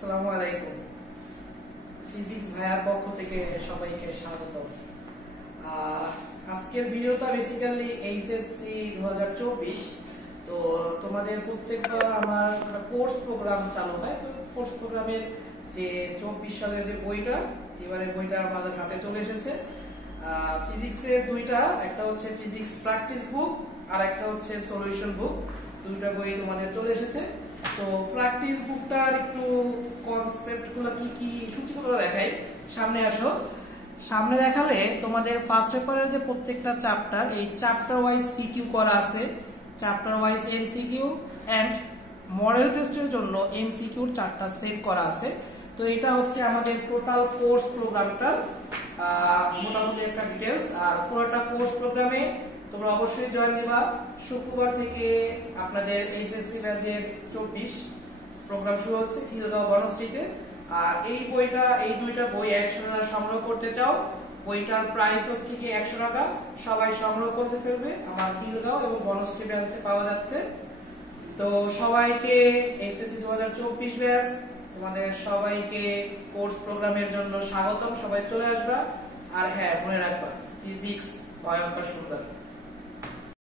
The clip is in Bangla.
আসসালামু আলাইকুম। ফিজিক্স ভাইয়ার পক্ষ থেকে সবাইকে স্বাগত। আজকের ভিডিওটা বেসিক্যালি এইচএসসি 2024। তো তোমাদের প্রত্যেকবার আমার কোর্স প্রোগ্রাম চালু হয়, তো কোর্স প্রোগ্রামের যে 24 সালের যে বইটা, এবারে বইটা আমাদের হাতে চলে এসেছে। ফিজিক্সের দুইটা, একটা হচ্ছে ফিজিক্স প্র্যাকটিস বুক আর একটা হচ্ছে সলিউশন বুক। দুইটা বই তোমাদের চলে এসেছে। তো প্র্যাকটিস বুকটার একটু কনসেপ্টগুলো কি সূচিগুলো দেখাই। সামনে আসো। সামনে দেখালে তোমাদের ফার্স্ট পেপারের যে প্রত্যেকটা চ্যাপ্টার, এই চ্যাপ্টার ওয়াইজ সিকিউ করা আছে, chapter wise MCQ and model টেস্টের জন্য এমসিকিউর 4টা সেট করা আছে। তো এটা হচ্ছে আমাদের টোটাল কোর্স প্রোগ্রামটার মোটামুটি একটা ডিটেইলস। আর পুরোটা কোর্স প্রোগ্রামে তোমরা অবশ্যই জয়েন দিবা। শুক্রবার থেকে আপনাদের এইচএসসি ব্যাচের 24 প্রোগ্রাম শুরু হচ্ছে খিলগাঁও বনশ্রীতে। আর এই দুইটা বই একসাথে সংগ্রহ করতে চাও, বইটার প্রাইস হচ্ছে কি 100 টাকা। সবাই সংগ্রহ করতে ফেলবে, আমার খিলগাঁও এবং বনশ্রী ব্রাঞ্চে পাওয়া যাচ্ছে। তো সবাইকে এইচএসসি 2024 ব্যাচ, তোমাদের সবাইকে কোর্স প্রোগ্রামের জন্য স্বাগতম। সবাই চলে আসবা। আর হ্যাঁ, মনে রাখবা, ফিজিক্স ভয়ঙ্কর সুন্দর।